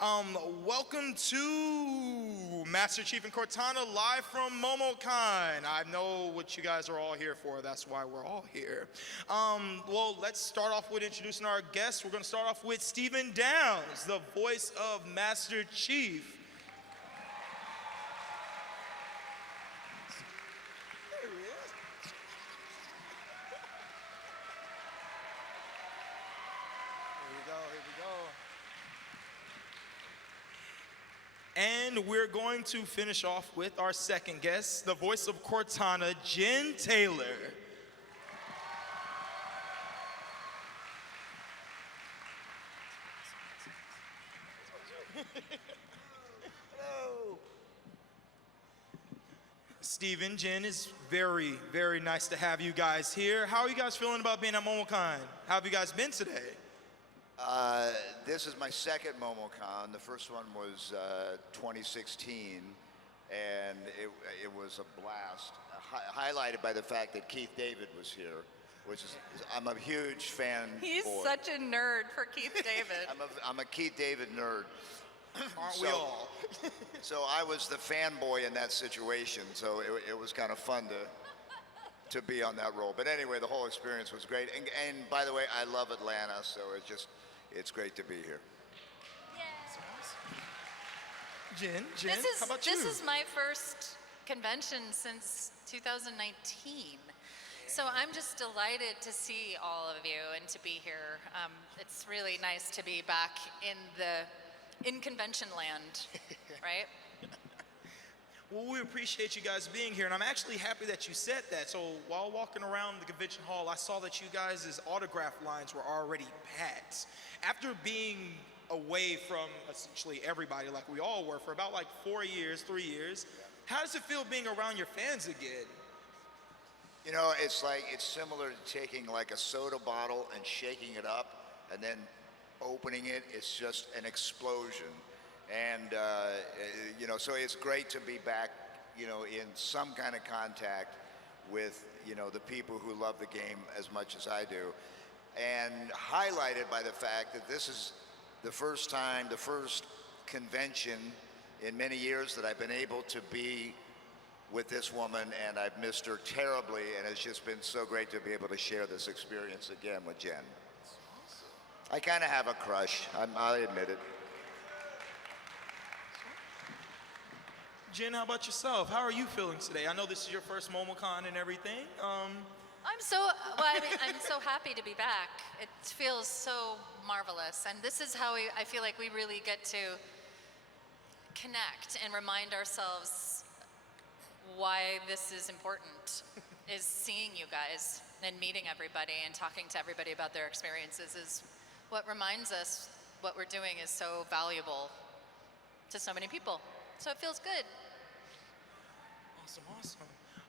Welcome to Master Chief and Cortana live from MomoCon. I know what you guys are all here for. That's why we're all here. Well, let's start off with introducing our guests. We're going to start off with Stephen Downs, the voice of Master Chief. There he is. Here we go, here we go. And we're going to finish off with our second guest, the voice of Cortana, Jen Taylor. Hello. Stephen, Jen, it's very, very nice to have you guys here. How are you guys feeling about being at MomoCon? How have you guys been today? This is my second MomoCon. The first one was 2016, and it was a blast, highlighted by the fact that Keith David was here, which is, I'm a huge fan. He's such a nerd for Keith David. I'm a Keith David nerd. Aren't we all? So I was the fanboy in that situation, so it was kind of fun to be on that role. But anyway, the whole experience was great. And by the way, I love Atlanta, so it's great to be here. Jen, how about you? This is my first convention since 2019. So I'm just delighted to see all of you and to be here. It's really nice to be back in convention land, right? Well, we appreciate you guys being here, and I'm actually happy that you said that. So while walking around the convention hall, I saw that you guys' autograph lines were already packed. After being away from essentially everybody, like we all were, for about like 3 years, how does it feel being around your fans again? You know, it's similar to taking like a soda bottle and shaking it up and then opening it. It's just an explosion. And, you know, so it's great to be back, you know, in some kind of contact with, you know, the people who love the game as much as I do. And highlighted by the fact that this is the first convention in many years that I've been able to be with this woman, and I've missed her terribly, and it's just been so great to be able to share this experience again with Jen. I kind of have a crush, I'll admit it. Jen, how about yourself? How are you feeling today? I know this is your first MomoCon and everything. I'm so happy to be back. It feels so marvelous, and this is how I feel like we really get to connect and remind ourselves why this is important. Is seeing you guys and meeting everybody and talking to everybody about their experiences is what reminds us what we're doing is so valuable to so many people. So it feels good. Awesome.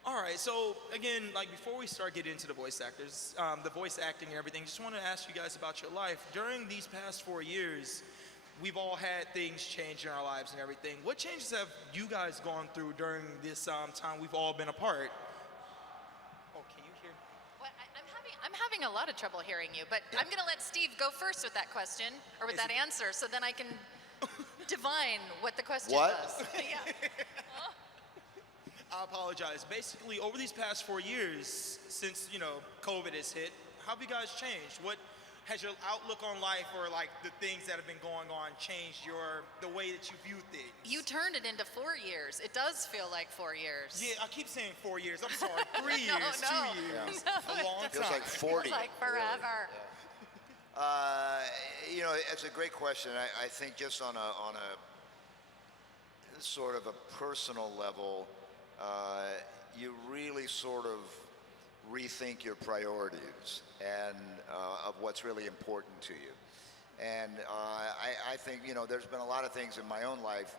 All right, so again, like before we start getting into the voice actors, the voice acting and everything, just want to ask you guys about your life. During these past 4 years, we've all had things change in our lives and everything. What changes have you guys gone through during this time we've all been apart? Oh, can you hear? What, I'm having a lot of trouble hearing you, but I'm going to let Steve go first with that question, or with that answer, so then I can divine what the question was. Yeah. I apologize. Basically, over these past 4 years, since, you know, COVID has hit, how have you guys changed? What has your outlook on life, or like the things that have been going on, changed the way that you view things? You turned it into 4 years. It does feel like 4 years. Yeah, I keep saying 4 years. I'm sorry, 3 years, No. 2 years, a long time. Feels like 40. Feels like forever. Really. You know, it's a great question. I think just on a sort of a personal level, you really sort of rethink your priorities and of what's really important to you. And I think, you know, there's been a lot of things in my own life,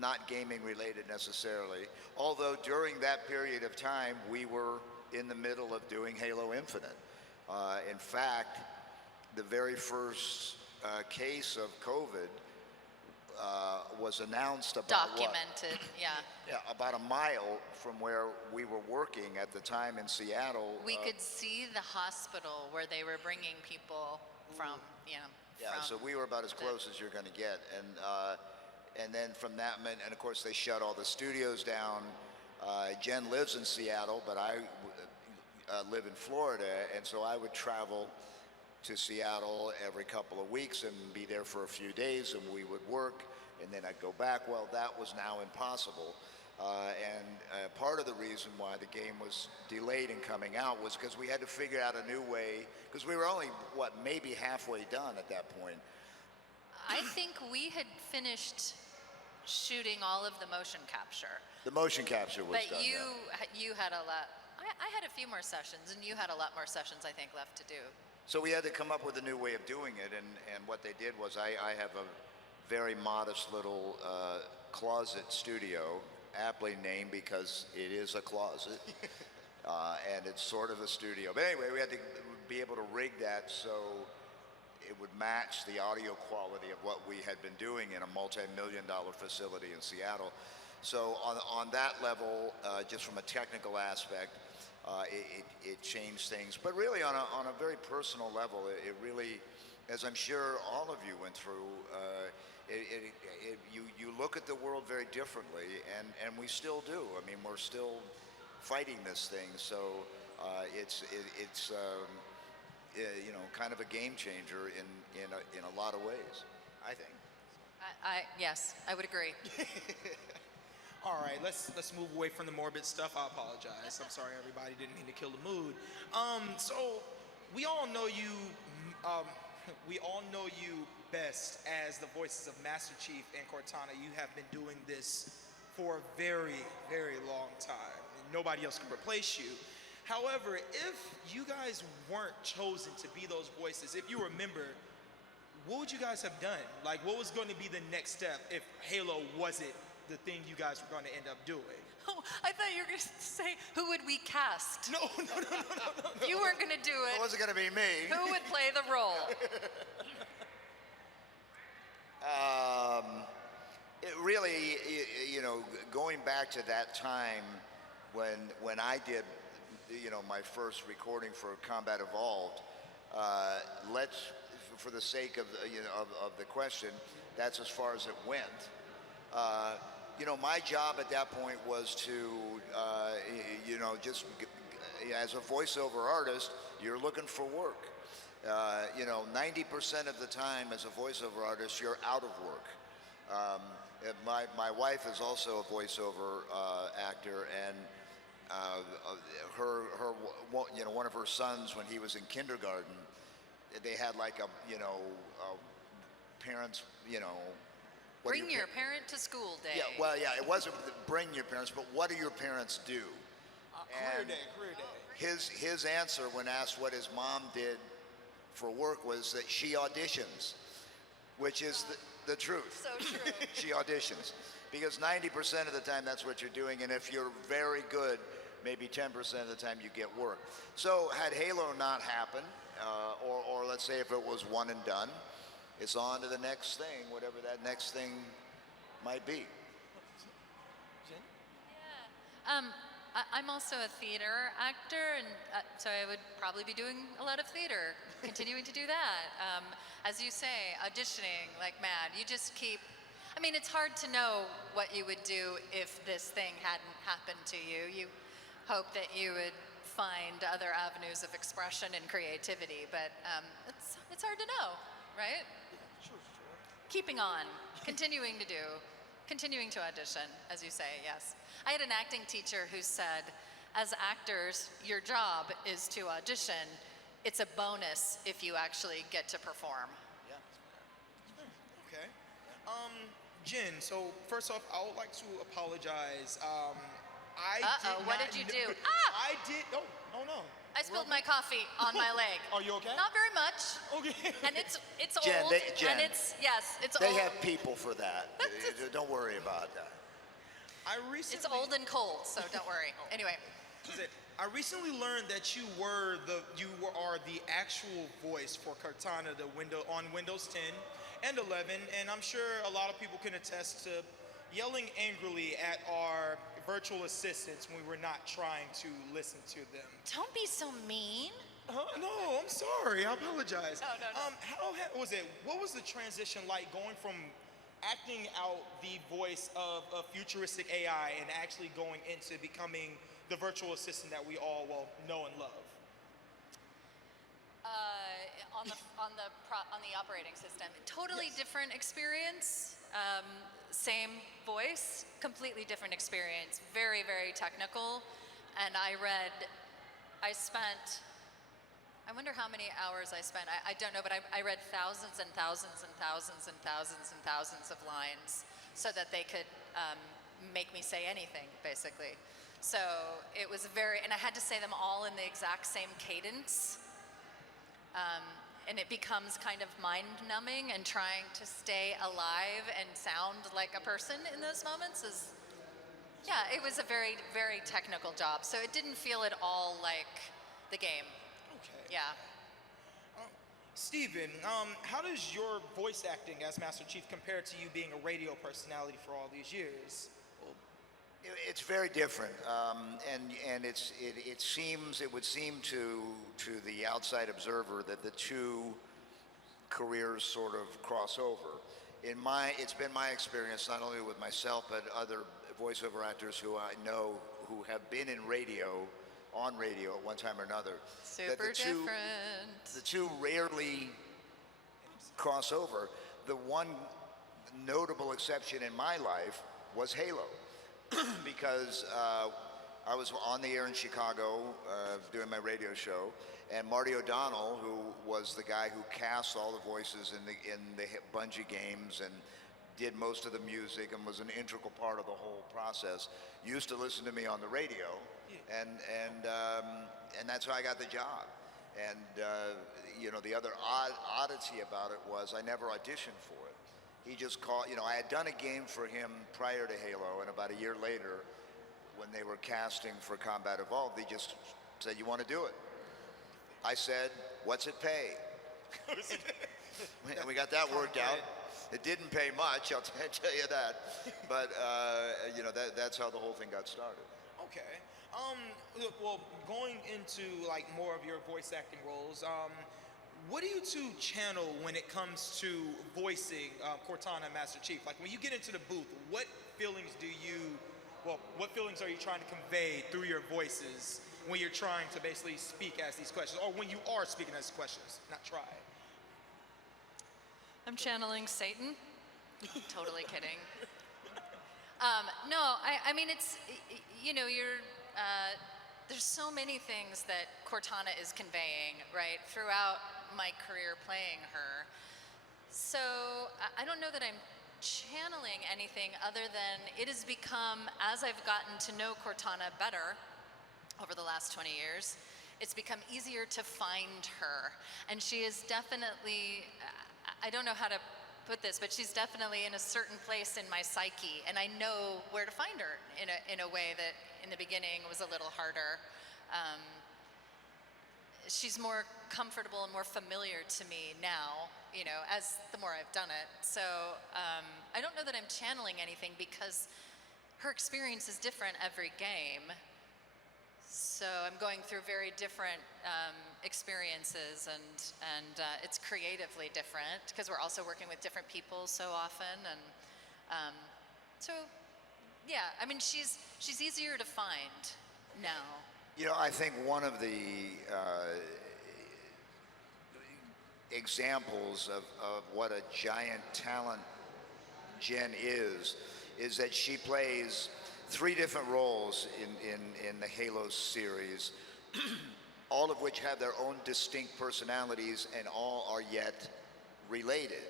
not gaming related necessarily, although during that period of time, we were in the middle of doing Halo Infinite. In fact, the very first case of COVID was announced about documented, yeah, about a mile from where we were working at the time in Seattle. We could see the hospital where they were bringing people from, you know, Yeah, from so we were about as the- close as you're going to get, and then from that, and of course they shut all the studios down. Jen lives in Seattle, but I live in Florida, and so I would travel to Seattle every couple of weeks and be there for a few days, and we would work, and then I'd go back. Well, that was now impossible. Part of the reason why the game was delayed in coming out was because we had to figure out a new way, because we were only, what, maybe halfway done at that point. I think we had finished shooting all of the motion capture, The motion capture was but done. you had a lot. I had a few more sessions, and you had a lot more sessions, I think, left to do. So we had to come up with a new way of doing it, and what they did was I have a very modest little closet studio, aptly named because it is a closet, and it's sort of a studio. But anyway, we had to be able to rig that so it would match the audio quality of what we had been doing in a multi-million-dollar facility in Seattle. So on that level, just from a technical aspect, it changed things. But really, on a very personal level, it really, as I'm sure all of you went through, you look at the world very differently, and we still do. I mean, we're still fighting this thing. So it's you know, kind of a game changer in a lot of ways, I think. Yes, I would agree. All right, let's move away from the morbid stuff. I apologize. I'm sorry, everybody. Didn't mean to kill the mood. So we all know you. We all know you best as the voices of Master Chief and Cortana. You have been doing this for a very, very long time, and nobody else can replace you. However, if you guys weren't chosen to be those voices, if you remember, what would you guys have done? Like, what was going to be the next step if Halo wasn't the thing you guys were going to end up doing? Oh, I thought you were going to say, who would we cast? No. You weren't going to do It it. wasn't going to be me. Who would play the role? It really, you know, going back to that time when I did, you know, my first recording for Combat Evolved, let's, for the sake of the, you know, of the question, that's as far as it went. You know, my job at that point was to, you know, just as a voiceover artist, you're looking for work. You know, 90% of the time as a voiceover artist, you're out of work. My wife is also a voiceover actor, and you know, one of her sons, when he was in kindergarten, they had like a, you know, parents, you know. Bring your parent to school day. Yeah, well, yeah, it wasn't bring your parents, but what do your parents do? Career day. His answer when asked what his mom did for work was that she auditions, which is the truth. So true. She auditions. Because 90% of the time that's what you're doing, and if you're very good, maybe 10% of the time you get work. So had Halo not happened, or let's say if it was one and done, it's on to the next thing, whatever that next thing might be. I'm also a theater actor, and so I would probably be doing a lot of theater, continuing to do that. As you say, auditioning like mad. You just keep, I mean, it's hard to know what you would do if this thing hadn't happened to you. You hope that you would find other avenues of expression and creativity, but it's hard to know, right? Sure. Keeping on, continuing to audition, as you say, yes. I had an acting teacher who said, as actors, your job is to audition. It's a bonus if you actually get to perform. Yeah. Okay. Jen, so first off, I would like to apologize. What did you do? I did, oh no. I spilled my coffee on my leg. Are you okay? Not very much. Okay. And it's Jen, old. Jen, and it's They old. have people for that. Don't worry about that. I recently, It's old and cold, so don't worry. Anyway, I recently learned that you are the actual voice for Cortana on Windows 10 and 11, and I'm sure a lot of people can attest to yelling angrily at our virtual assistants when we were not trying to listen to them. don't be so mean. No, I'm sorry. I apologize. No, no, no. Was it? What was the transition like going from acting out the voice of a futuristic AI and actually going into becoming the virtual assistant that we all know and love? On the operating system, totally different experience. Same voice, completely different experience. Very, very technical. And I wonder how many hours I spent. I don't know, but I read thousands and thousands and thousands and thousands and thousands of lines so that they could make me say anything, basically. So it was and I had to say them all in the exact same cadence. And it becomes kind of mind-numbing, and trying to stay alive and sound like a person in those moments it was a very, very technical job. So it didn't feel at all like the game. Okay. Yeah. Steven, how does your voice acting as Master Chief compare to you being a radio personality for all these years? It's very different, and it would seem to the outside observer that the two careers sort of cross over. It's been my experience, not only with myself but other voiceover actors who I know who have been on radio at one time or another. Super different. The two rarely cross over. The one notable exception in my life was Halo. Because I was on the air in Chicago doing my radio show, and Marty O'Donnell, who was the guy who cast all the voices in the Bungie games and did most of the music and was an integral part of the whole process, used to listen to me on the radio, and that's how I got the job. And the other oddity about it was I never auditioned for it. He just called, I had done a game for him prior to Halo, and about a year later, when they were casting for Combat Evolved, they just said, "You want to do it?" I said, "What's it pay?" And we got that worked out. It didn't pay much, I'll tell you that. But, that's how the whole thing got started. Okay. Well, going into like more of your voice acting roles, what do you two channel when it comes to voicing Cortana and Master Chief? Like when you get into the booth, what feelings are you trying to convey through your voices when you're trying to basically speak as these questions, or when you are speaking as questions, not try? I'm channeling Satan. Totally kidding. No, I mean, it's, there's so many things that Cortana is conveying, right, throughout my career playing her. So I don't know that I'm channeling anything other than it has become, as I've gotten to know Cortana better over the last 20 years, it's become easier to find her. And she is definitely, I don't know how to put this, but she's definitely in a certain place in my psyche, and I know where to find her in a way that in the beginning was a little harder. She's more comfortable and more familiar to me now, as the more I've done it. So I don't know that I'm channeling anything because her experience is different every game. So I'm going through very different experiences, and it's creatively different because we're also working with different people so often. And so, yeah, I mean, she's easier to find now. I think one of the examples of what a giant talent Jen is that she plays 3 different roles in the Halo series, all of which have their own distinct personalities and all are yet related.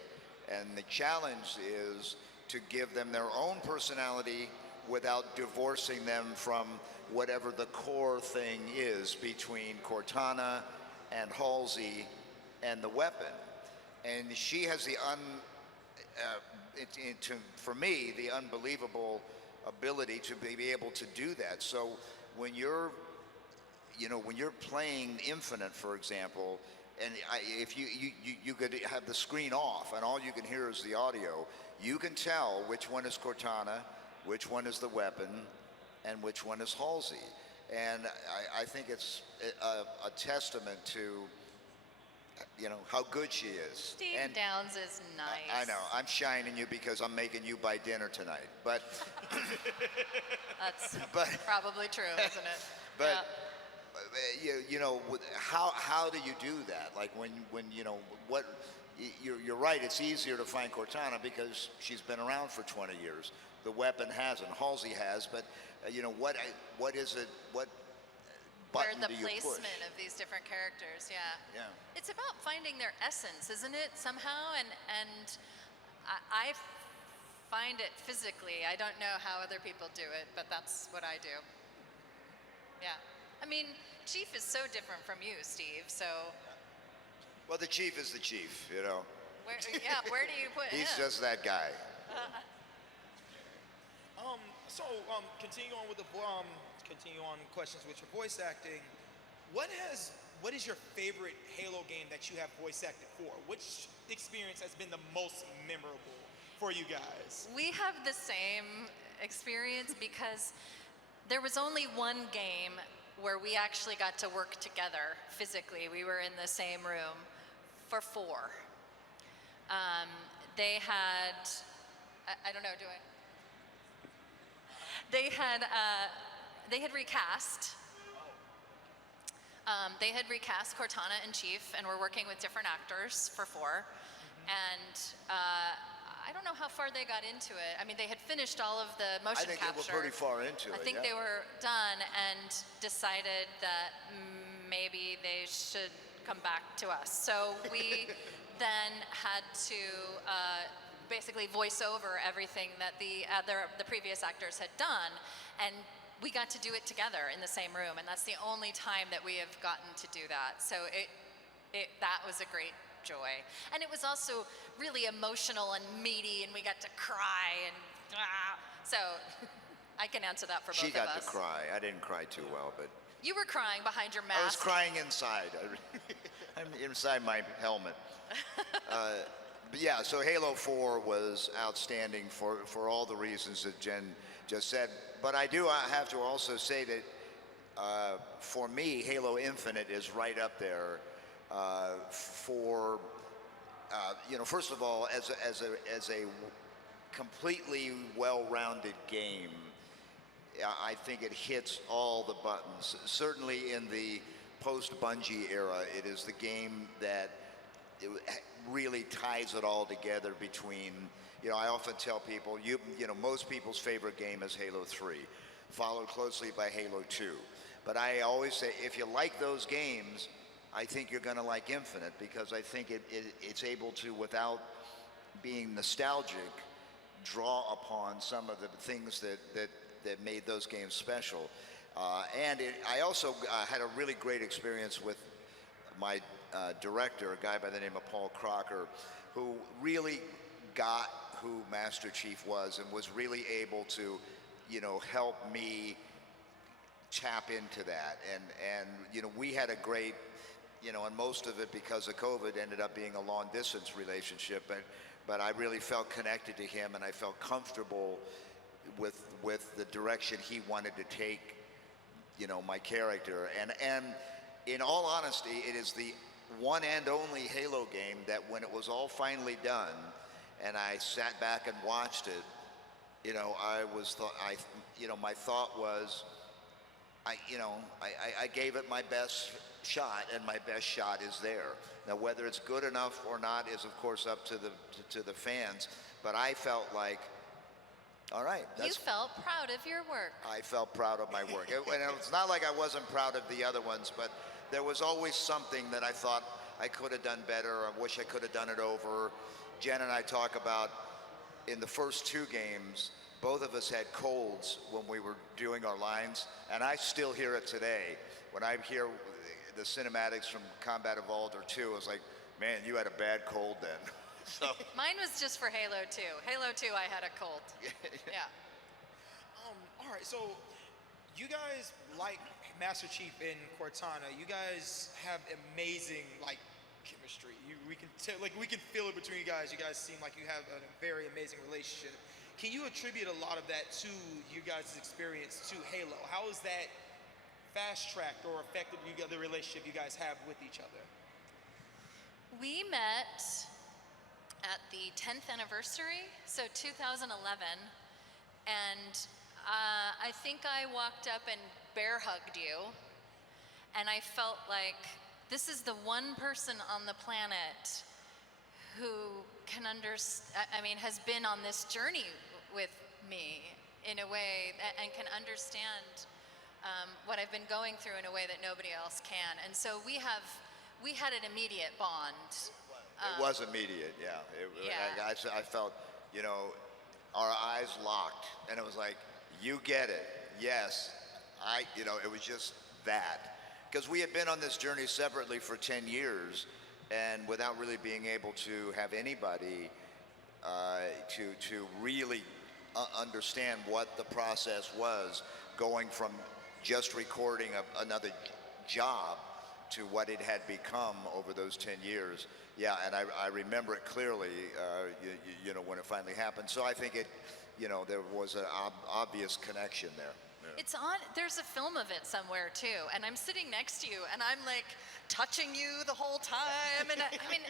And the challenge is to give them their own personality without divorcing them from whatever the core thing is between Cortana and Halsey and the weapon. And she has for me, the unbelievable ability to be able to do that. So when you're playing Infinite, for example, and if you could have the screen off and all you can hear is the audio, you can tell which one is Cortana, which one is the weapon, and which one is Halsey. And I think it's a testament to, you know, how good she is. Steve And Downs is nice. I know, I'm shining you because I'm making you buy dinner tonight. But That's But- probably true, isn't it? But you know, how do you do that? Like when you know what? You're right. It's easier to find Cortana because she's been around for 20 years. The weapon hasn't. Halsey has, but you know what is it? What Where button the do you push? placement of these different characters, yeah. Yeah. It's about finding their essence, isn't it? Somehow, and I find it physically. I don't know how other people do it, but that's what I do. Yeah. I mean, Chief is so different from you, Steve. So, Well, the chief is the chief. You know, where do you put him? he's just that guy. Continue on with continue on questions with your voice acting. What is your favorite Halo game that you have voice acted for? Which experience has been the most memorable for you guys? We have the same experience because there was only one game where we actually got to work together physically. We were in the same room for 4. They had, I don't know, do I? They had recast. They had recast Cortana and Chief, and we're working with different actors for 4. And I don't know how far they got into it. I mean, they had finished all of the motion I think capture. they were pretty far into it. I think yeah. they were done and decided that maybe they should come back to us. So we then had to basically voice over everything that the previous actors had done, and we got to do it together in the same room, and that's the only time that we have gotten to do that. So that was a great joy, and it was also really emotional and meaty, and we got to cry and so I can answer that for both She of got us. to cry. I didn't cry too well, but You were crying behind your mask. I was crying inside. I'm inside my helmet. But yeah, so Halo 4 was outstanding for all the reasons that Jen just said. But I have to also say that for me, Halo Infinite is right up there for, you know, first of all, as a completely well-rounded game. I think it hits all the buttons. Certainly in the post-Bungie era, it is the game that really ties it all together between, you know, I often tell people, you know, most people's favorite game is Halo 3, followed closely by Halo 2. But I always say, if you like those games, I think you're going to like Infinite, because I think it's able to, without being nostalgic, draw upon some of the things that made those games special. I also had a really great experience with my director, a guy by the name of Paul Crocker, who really got who Master Chief was and was really able to, you know, help me tap into that. And you know, we had a great, you know, and most of it because of COVID ended up being a long distance relationship, but I really felt connected to him, and I felt comfortable with the direction he wanted to take, you know, my character. And in all honesty, it is the one and only Halo game that when it was all finally done and I sat back and watched it, you know, my thought was, I gave it my best shot, and my best shot is there. Now, whether it's good enough or not is, of course, up to the fans. But I felt like, all right. You felt proud of your work. I felt proud of my work. And it's not like I wasn't proud of the other ones, but there was always something that I thought I could have done better. I wish I could have done it over. Jen and I talk about, in the first 2 games, both of us had colds when we were doing our lines, and I still hear it today. When I hear the cinematics from Combat Evolved or 2, I was like, man, you had a bad cold then. So. Mine was just for Halo 2. Halo 2, I had a cold. Yeah. All right, so you guys like Master Chief and Cortana. You guys have amazing chemistry. We can feel it between you guys. You guys seem like you have a very amazing relationship. Can you attribute a lot of that to you guys' experience to Halo? How is that fast-tracked or affected the relationship you guys have with each other? We met at the 10th anniversary, so 2011, and I think I walked up and bear hugged you, and I felt like this is the one person on the planet who can has been on this journey with me in a way and can understand what I've been going through in a way that nobody else can. And so we had an immediate bond. It was immediate, yeah. Yeah. I felt, our eyes locked, and it was like, you get it, yes. It was just that. Because we had been on this journey separately for 10 years, and without really being able to have anybody to really understand what the process was, going from just recording another job to what it had become over those 10 years. Yeah, and I remember it clearly, when it finally happened. So I think there was an obvious connection there. It's on, there's a film of it somewhere too, and I'm sitting next to you, and I'm like touching you the whole time, and I mean,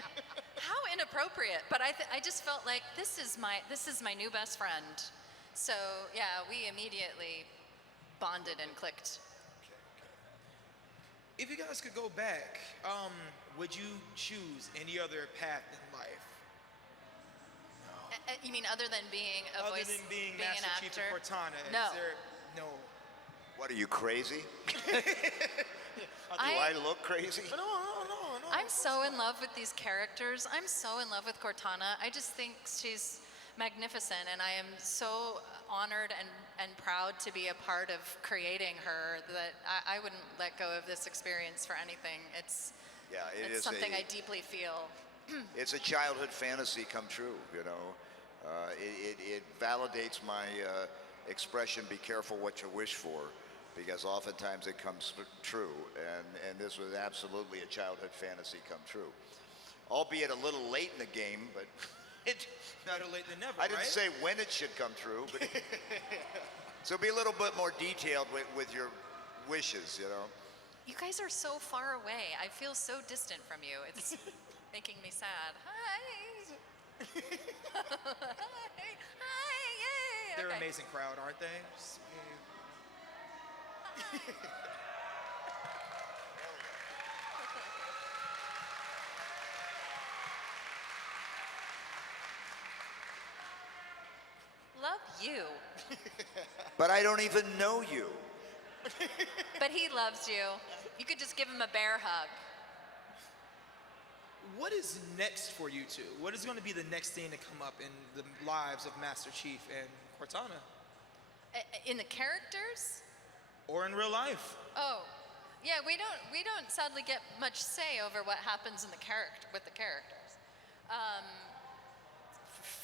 how inappropriate, but I just felt like this is my new best friend. So yeah, we immediately bonded and clicked. If you guys could go back, would you choose any other path in life? You mean other than being a voice, Other than being an Master Chief actor? and Cortana? No. No. What, are you crazy? Do I I look crazy? No. I'm so in love with these characters. I'm so in love with Cortana. I just think she's magnificent, and I am so honored and proud to be a part of creating her that I wouldn't let go of this experience for anything. It's something I deeply feel. It's a childhood fantasy come true, It validates my expression, be careful what you wish for, because oftentimes it comes true, and this was absolutely a childhood fantasy come true. Albeit a little late in the game, but Better late than never, I didn't right? say when it should come true, but so be a little bit more detailed with your wishes, You guys are so far away. I feel so distant from you. It's making me sad. Hi. Hi. Yay. They're an Okay. amazing crowd, aren't they? Love you. but I don't even know you. But he loves you. You could just give him a bear hug. What is next for you two? What is going to be the next thing to come up in the lives of Master Chief and Cortana? In the characters? Or in real life? Oh, yeah. We don't sadly get much say over what happens in with the characters.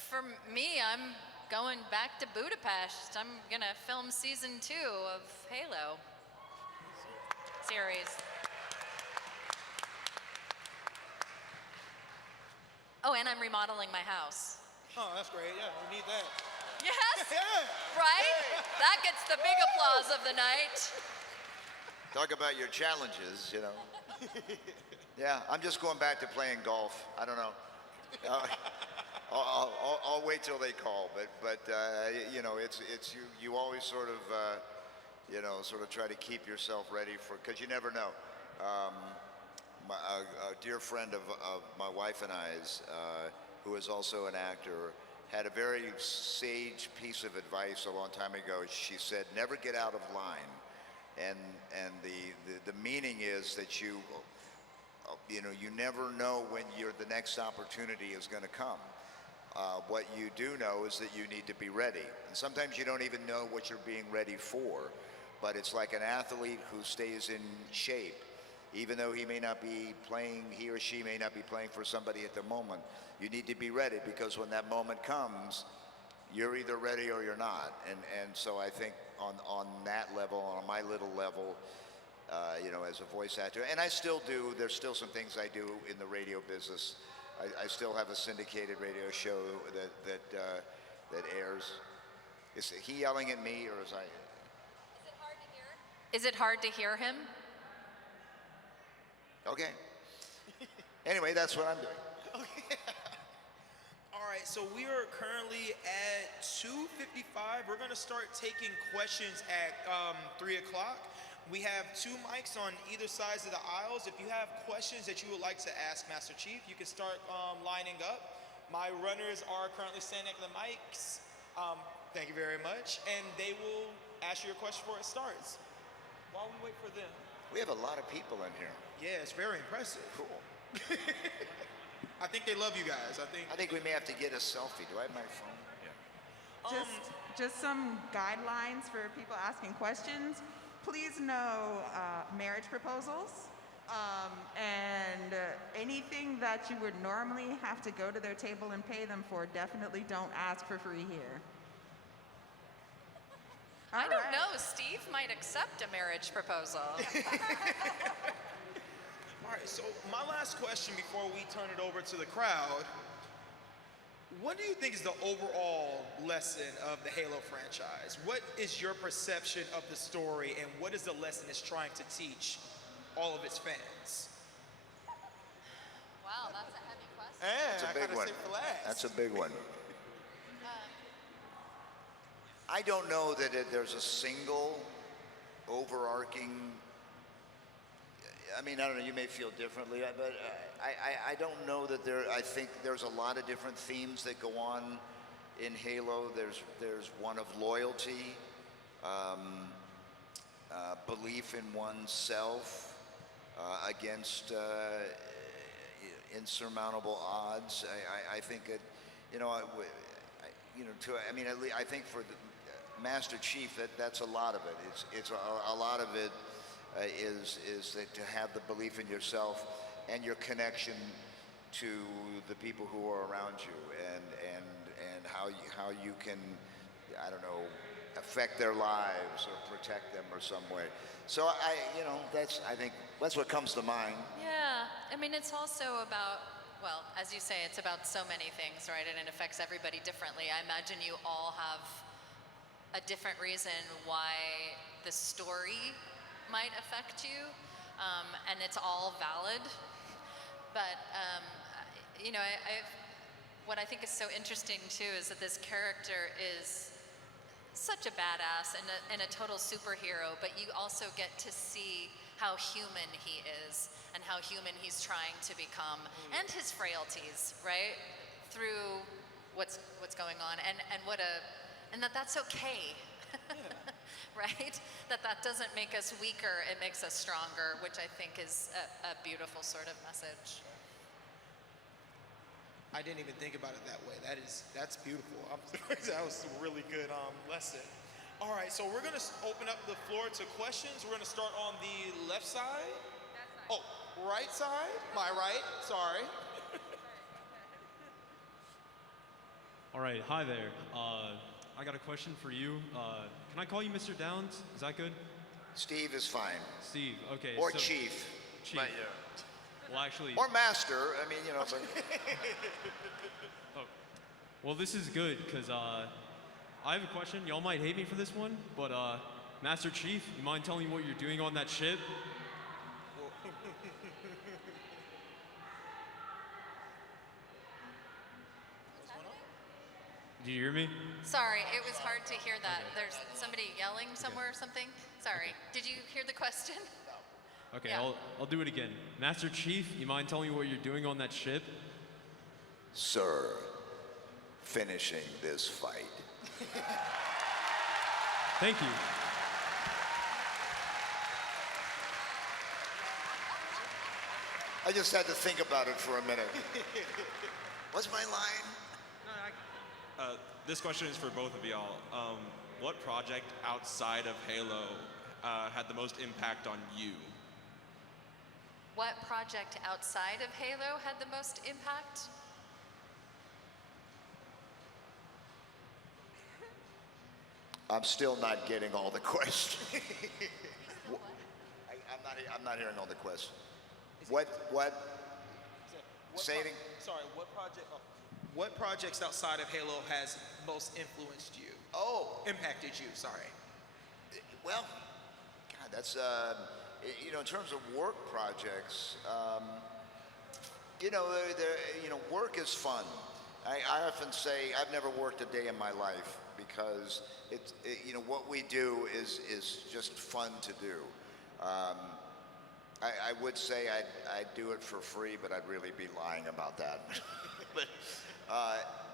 For me, I'm going back to Budapest. I'm gonna film season 2 of Halo series. Oh, and I'm remodeling my house. Oh, that's great. Yeah, we need that. Yes, Yeah. right? That gets the big applause of the night. Talk about your challenges, Yeah, I'm just going back to playing golf. I don't know. I'll wait till they call, but it's you always sort of try to keep yourself ready because you never know. A dear friend of my wife and I's, who is also an actor, had a very sage piece of advice a long time ago. She said, "Never get out of line," and the meaning is that you never know when the next opportunity is going to come. What you do know is that you need to be ready, and sometimes you don't even know what you're being ready for. But it's like an athlete who stays in shape, even though he or she may not be playing for somebody at the moment. You need to be ready, because when that moment comes, you're either ready or you're not. And so I think on that level, on my little level, as a voice actor, and I still do, there's still some things I do in the radio business. I still have a syndicated radio show that airs. Is he yelling at me, or is I? Is it hard to hear? Is it hard to hear him? Okay. Anyway, that's what I'm doing. All right, so we are currently at 2:55. We're gonna start taking questions at 3 o'clock. We have 2 mics on either sides of the aisles. If you have questions that you would like to ask Master Chief, you can start lining up. My runners are currently standing at the mics. Thank you very much. And they will ask you a question before it starts. While we wait for them. We have a lot of people in here. Yeah, it's very impressive. Cool. I think they love you guys. I think we may have to get a selfie. Do I have my phone? Yeah. Just some guidelines for people asking questions. Please no marriage proposals. And anything that you would normally have to go to their table and pay them for, definitely don't ask for free here. I don't know. Steve might accept a marriage proposal. All right, so my last question before we turn it over to the crowd. What do you think is the overall lesson of the Halo franchise? What is your perception of the story, and what is the lesson it's trying to teach all of its fans? Wow, that's a heavy question. That's a big one. That's a big one. I don't know that there's a single overarching, I mean, I don't know, you may feel differently, but I don't know that I think there's a lot of different themes that go on in Halo. There's one of loyalty, belief in oneself against insurmountable odds. I think that, I think for the Master Chief, that's a lot of it. It's a lot of it is that to have the belief in yourself and your connection to the people who are around you, and how you can, I don't know, affect their lives or protect them or some way. So I think that's what comes to mind. Yeah, I mean, it's also about, well, as you say, it's about so many things, right? And it affects everybody differently. I imagine you all have a different reason why the story might affect you, and it's all valid. But what I think is so interesting too is that this character is such a badass and a total superhero, but you also get to see how human he is and how human he's trying to become, and his frailties, right? Through what's going on, and that's okay. Yeah. Right? That doesn't make us weaker, it makes us stronger, which I think is a beautiful sort of message. I didn't even think about it that way. That's beautiful. That was a really good lesson. All right, so we're gonna open up the floor to questions. We're gonna start on the left side. That side. Oh, right side? My right, sorry. All right, hi there. I got a question for you. Can I call you Mr. Downs? Is that good? Steve is fine. Steve, okay. Or so, Chief. Chief. But, yeah. Well, actually. Or Master. I mean, But Oh. Well, this is good because I have a question. Y'all might hate me for this one, but Master Chief, you mind telling me what you're doing on that ship? Did you hear me? Sorry, it was hard to hear that. There's somebody yelling somewhere or something. Sorry. Did you hear the question? Okay, Yeah. I'll do it again. Master Chief, you mind telling me what you're doing on that ship? Sir, finishing this fight. Thank you. I just had to think about it for a minute. What's my line? This question is for both of y'all. What project outside of Halo had the most impact on you? What project outside of Halo had the most impact? I'm still not getting all the questions. I'm not hearing all the questions. What? Say it again. Sorry, what projects outside of Halo has most influenced you? Oh, Impacted you, sorry. well, God, That's, you know, in terms of work projects, you know, you know, work is fun. I often say I've never worked a day in my life because you know, what we do is just fun to do. I would say I'd do it for free, but I'd really be lying about that. But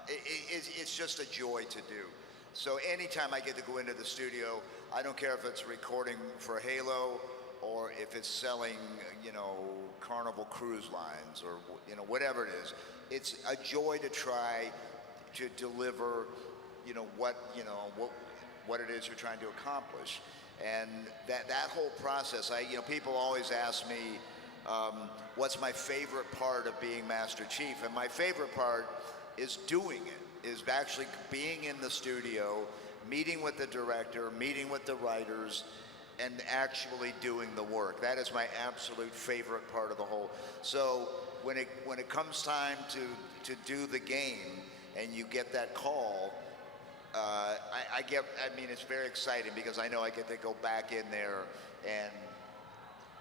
it's just a joy to do. So anytime I get to go into the studio, I don't care if it's recording for Halo or if it's selling, you know, Carnival Cruise Lines or, you know, whatever it is. It's a joy to try to deliver, you know, what it is you're trying to accomplish. And that whole process, you know, people always ask me, what's my favorite part of being Master Chief? And my favorite part is doing it, is actually being in the studio, meeting with the director, meeting with the writers, and actually doing the work. That is my absolute favorite part of the whole. So when it comes time to do the game and you get that call, I mean, it's very exciting because I know I get to go back in there and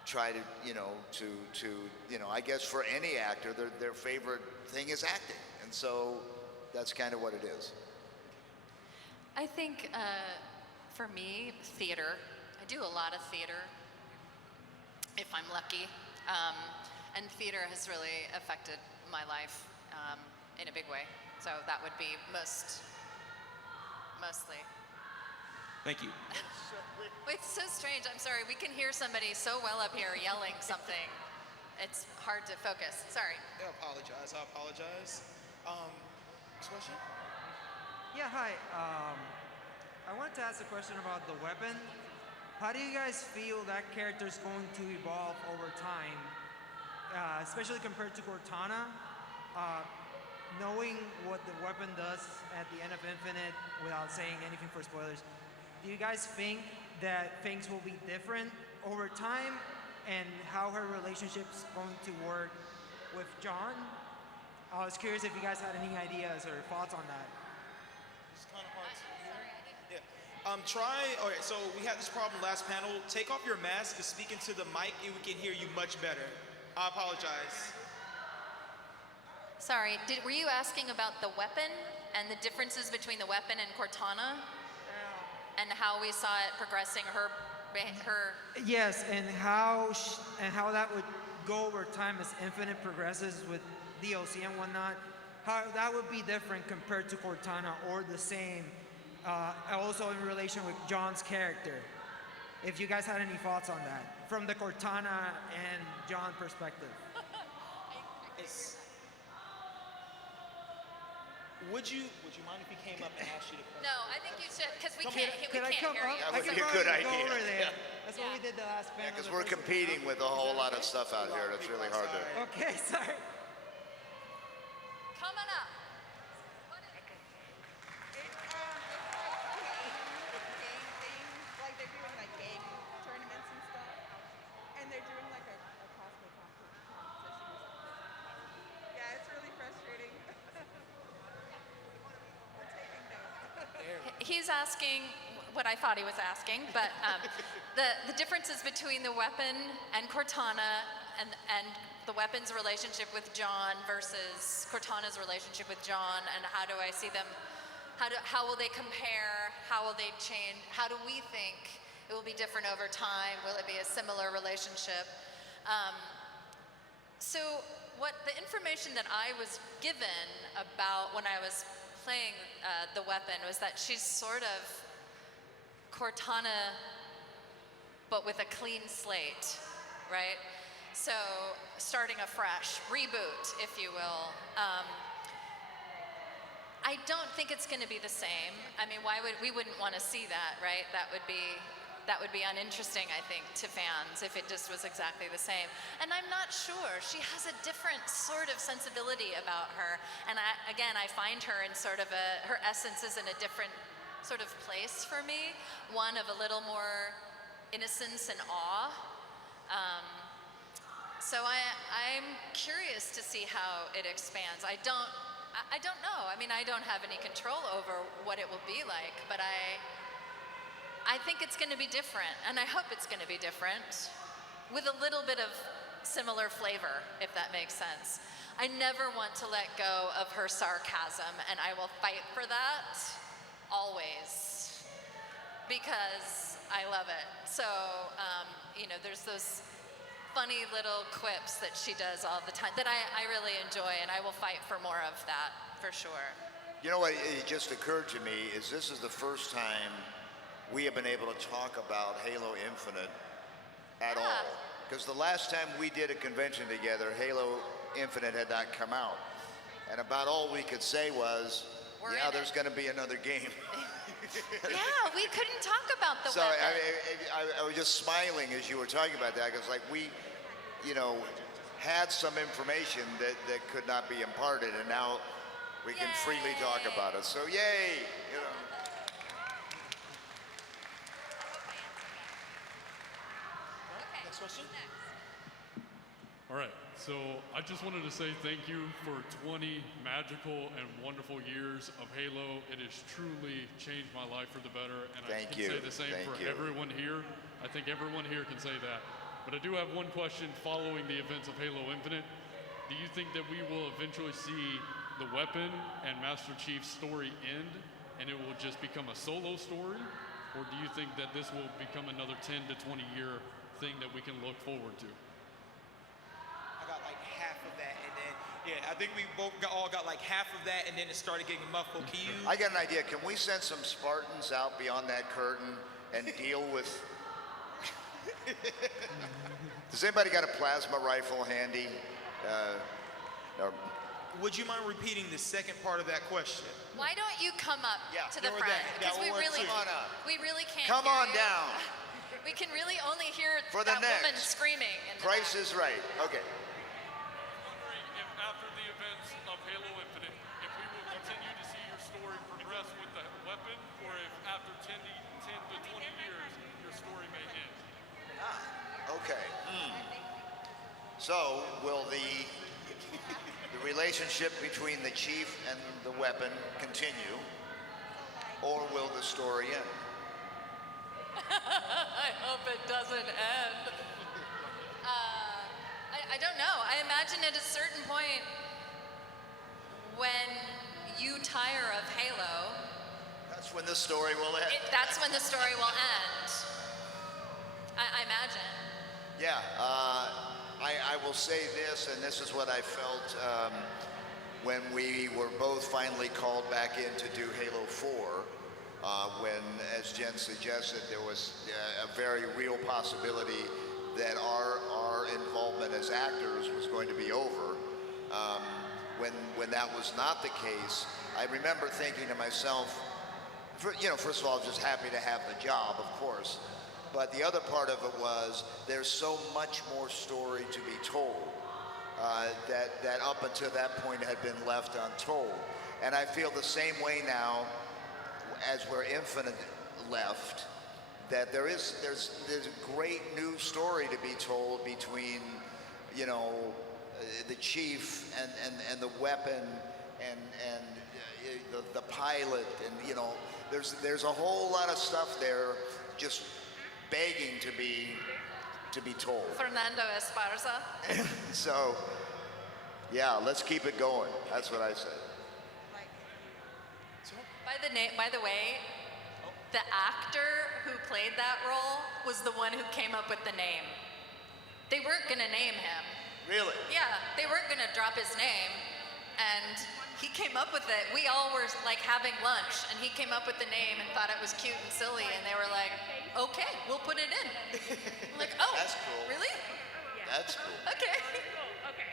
try to, you know, I guess for any actor, their favorite thing is acting. And so that's kind of what it is. I think for me, theater. I do a lot of theater, if I'm lucky. And theater has really affected my life in a big way. So that would be mostly. Thank you. Wait, it's so strange. I'm sorry. We can hear somebody so well up here yelling something. It's hard to focus. Sorry. I apologize. Next question? Yeah, hi. I wanted to ask a question about the weapon. How do you guys feel that character is going to evolve over time, especially compared to Cortana? Knowing what the weapon does at the end of Infinite, without saying anything for spoilers, do you guys think that things will be different over time, and how her relationship's going to work with John? I was curious if you guys had any ideas or thoughts on that. It's kind of hard to hear. Yeah. Okay, so we had this problem last panel. Take off your mask to speak into the mic and we can hear you much better. I apologize. Sorry, were you asking about the weapon and the differences between the weapon and Cortana? And how we saw it progressing her. Yes, and how that would go over time as Infinite progresses with DLC and whatnot. How that would be different compared to Cortana, or the same. Also in relation with John's character. If you guys had any thoughts on that, from the Cortana and John perspective. Would you mind if he came up and asked you to No, I think you should, because we can't hear Could I come you. up? That I would could be a probably good go idea. over there. That's what Yeah. we did the last panel. Because we're competing with a whole lot of stuff out here. That's really hard to. Okay, sorry. Come on up. Game things, like they're doing like game tournaments and stuff, and they're doing like a cosplay competition or something. Yeah, it's really frustrating. We're taking notes. He's asking what I thought he was asking, but the differences between the weapon and Cortana and the weapon's relationship with John versus Cortana's relationship with John, and how do I see them, how will they compare, how will they change, how do we think it will be different over time, will it be a similar relationship? So what the information that I was given about when I was playing the weapon was that she's sort of Cortana, but with a clean slate, right? So starting afresh, reboot, if you will. I don't think it's going to be the same. I mean, we wouldn't want to see that, right? That would be uninteresting, I think, to fans if it just was exactly the same. And I'm not sure. She has a different sort of sensibility about her. And I find her in sort of her essence is in a different sort of place for me. One of a little more innocence and awe. So I'm curious to see how it expands. I don't know. I mean, I don't have any control over what it will be like, but I think it's going to be different, and I hope it's going to be different, with a little bit of similar flavor, if that makes sense. I never want to let go of her sarcasm, and I will fight for that always, because I love it. So, you know, there's those funny little quips that she does all the time that I really enjoy, and I will fight for more of that, for sure. You know what, it just occurred to me is this is the first time we have been able to talk about Halo Infinite at all. Because the last time we did a convention together, Halo Infinite had not come out. And about all we could say was, yeah, there's going to be another game. Yeah, we couldn't talk about the So weapon. I was just smiling as you were talking about that, because like we, you know, had some information that could not be imparted, and now we can freely talk about it. So yay, you know. Next question. All right, so I just wanted to say thank you for 20 magical and wonderful years of Halo. It has truly changed my life for the better, and I Thank can you. say the same Thank for you. everyone here. I think everyone here can say that. But I do have one question following the events of Halo Infinite. Do you think that we will eventually see the weapon and Master Chief's story end, and it will just become a solo story? Or do you think that this will become another 10 to 20 year thing that we can look forward to? I got like half of that, and then yeah, I think we all got like half of that, and then it started getting muffled. Can you? I got an idea. Can we send some Spartans out beyond that curtain and deal with? Does anybody got a plasma rifle handy? Or Would you mind repeating the second part of that question? Why don't you come up to the or front? that. Because That we will work really, too. Come on up. we really can't Come hear on you. down. We can really only hear For the that woman next. screaming. In the Price back. is right. Okay. Wondering if after the events of Halo Infinite, if we will continue to see your story progress with the weapon, or if after 10 to 20 years, your story may end. Okay. So, will the relationship between the chief and the weapon continue, or will the story end? I hope it doesn't end. I don't know. I imagine at a certain point when you tire of Halo, That's when the story will end. that's when the story will end. I imagine. Yeah, I will say this, and this is what I felt when we were both finally called back in to do Halo 4, when, as Jen suggested, there was a very real possibility that our involvement as actors was going to be over. When that was not the case, I remember thinking to myself, first of all, just happy to have the job, of course. But the other part of it was there's so much more story to be told that up until that point had been left untold. And I feel the same way now as we're Infinite left, that there's a great new story to be told between, the chief and the weapon and the pilot, and there's a whole lot of stuff there just begging to be told. Fernando Esparza. So, yeah, let's keep it going. That's what I say. By the way, the actor who played that role was the one who came up with the name. They weren't gonna name him. Really? Yeah, they weren't gonna drop his name, and he came up with it. We all were like having lunch, and he came up with the name and thought it was cute and silly, and they were like, "Okay, we'll put it in." I'm like, "Oh, That's cool. Really? That's cool. Okay." Okay.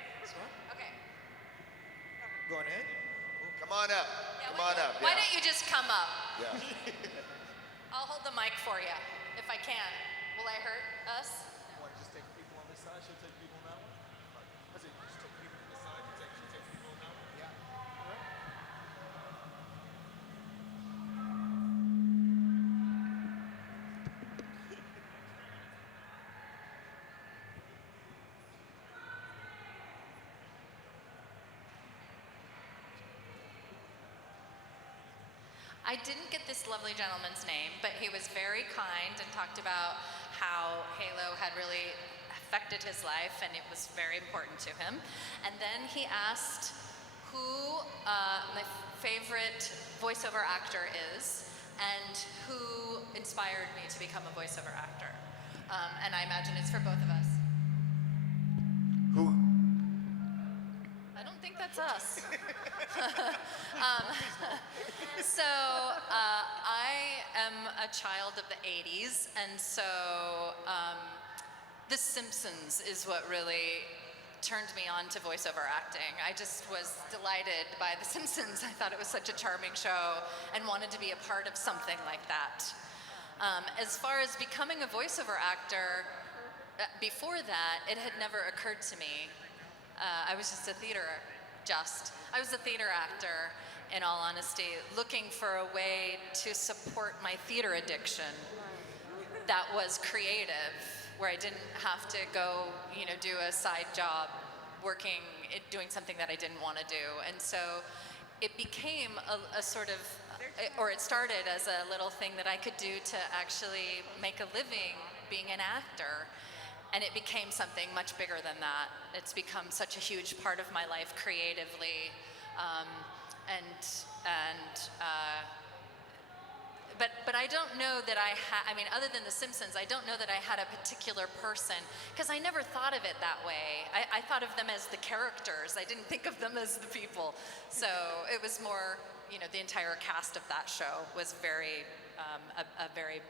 Okay. Going ahead. Come on up. Yeah, Come on up. Why Yeah. don't you just come up? Yeah. I'll hold the mic for you if I can. Will I hurt us? Want to just take people on this side? She'll take people on that one. I said, just take people on this side. She'll take people on that one. Yeah. All right. I didn't get this lovely gentleman's name, but he was very kind and talked about how Halo had really affected his life and it was very important to him. And then he asked who my favorite voiceover actor is and who inspired me to become a voiceover actor. And I imagine it's for both of us. Who? I don't think that's us. So I am a child of the 80s, and so The Simpsons is what really turned me on to voiceover acting. I just was delighted by The Simpsons. I thought it was such a charming show and wanted to be a part of something like that. As far as becoming a voiceover actor, before that, it had never occurred to me. I was just a theater actor, in all honesty, looking for a way to support my theater addiction that was creative, where I didn't have to go, do a side job doing something that I didn't want to do. And so it became a sort of, or it started as a little thing that I could do to actually make a living being an actor. And it became something much bigger than that. It's become such a huge part of my life creatively. But I don't know that other than The Simpsons, I don't know that I had a particular person, because I never thought of it that way. I thought of them as the characters. I didn't think of them as the people. So it was more, the entire cast of that show was a very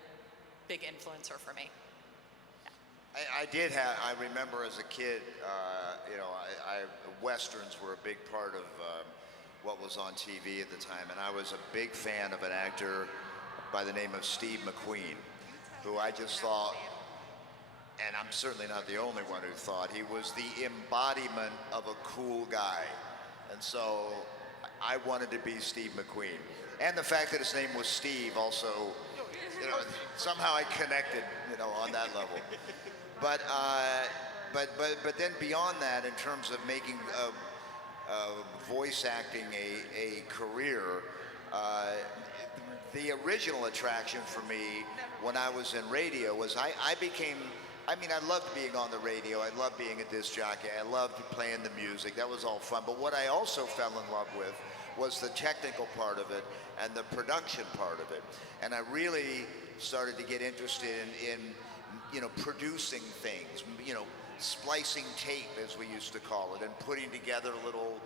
big influencer for me. I remember as a kid, Westerns were a big part of what was on TV at the time, and I was a big fan of an actor by the name of Steve McQueen, who I just thought, and I'm certainly not the only one who thought, he was the embodiment of a cool guy. And so I wanted to be Steve McQueen. And the fact that his name was Steve also, somehow I connected, on that level. But then beyond that, in terms of making voice acting a career, the original attraction for me when I was in radio was I loved being on the radio. I loved being a disc jockey. I loved playing the music. That was all fun. But what I also fell in love with was the technical part of it and the production part of it. And I really started to get interested in producing things, splicing tape, as we used to call it, and putting together little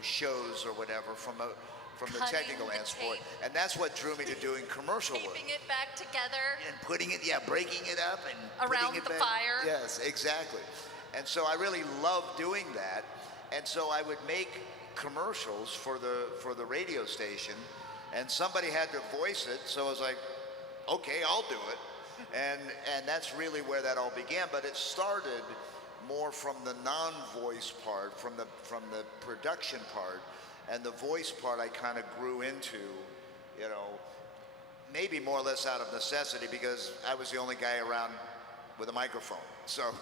shows or whatever from the technical aspect. And that's what drew me to doing commercial work. Taping it back together. And putting it, breaking it up and around putting it the back. fire. Yes, exactly. And so I really loved doing that. And so I would make commercials for the radio station, and somebody had to voice it. So I was like, okay, I'll do it. And that's really where that all began. But it started more from the non-voice part, from the production part, and the voice part I kind of grew into, maybe more or less out of necessity, because I was the only guy around with a microphone. So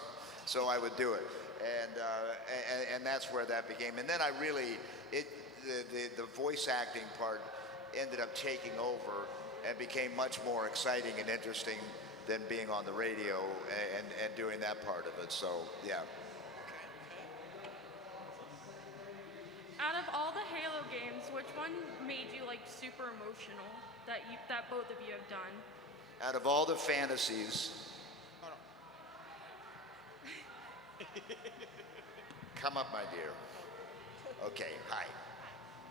I would do it. And that's where that became. And then I really, the voice acting part ended up taking over and became much more exciting and interesting than being on the radio and doing that part of it. So, yeah. Out of all the Halo games, which one made you super emotional that both of you have done? Out of all the fantasies, come up, my dear. Okay, hi.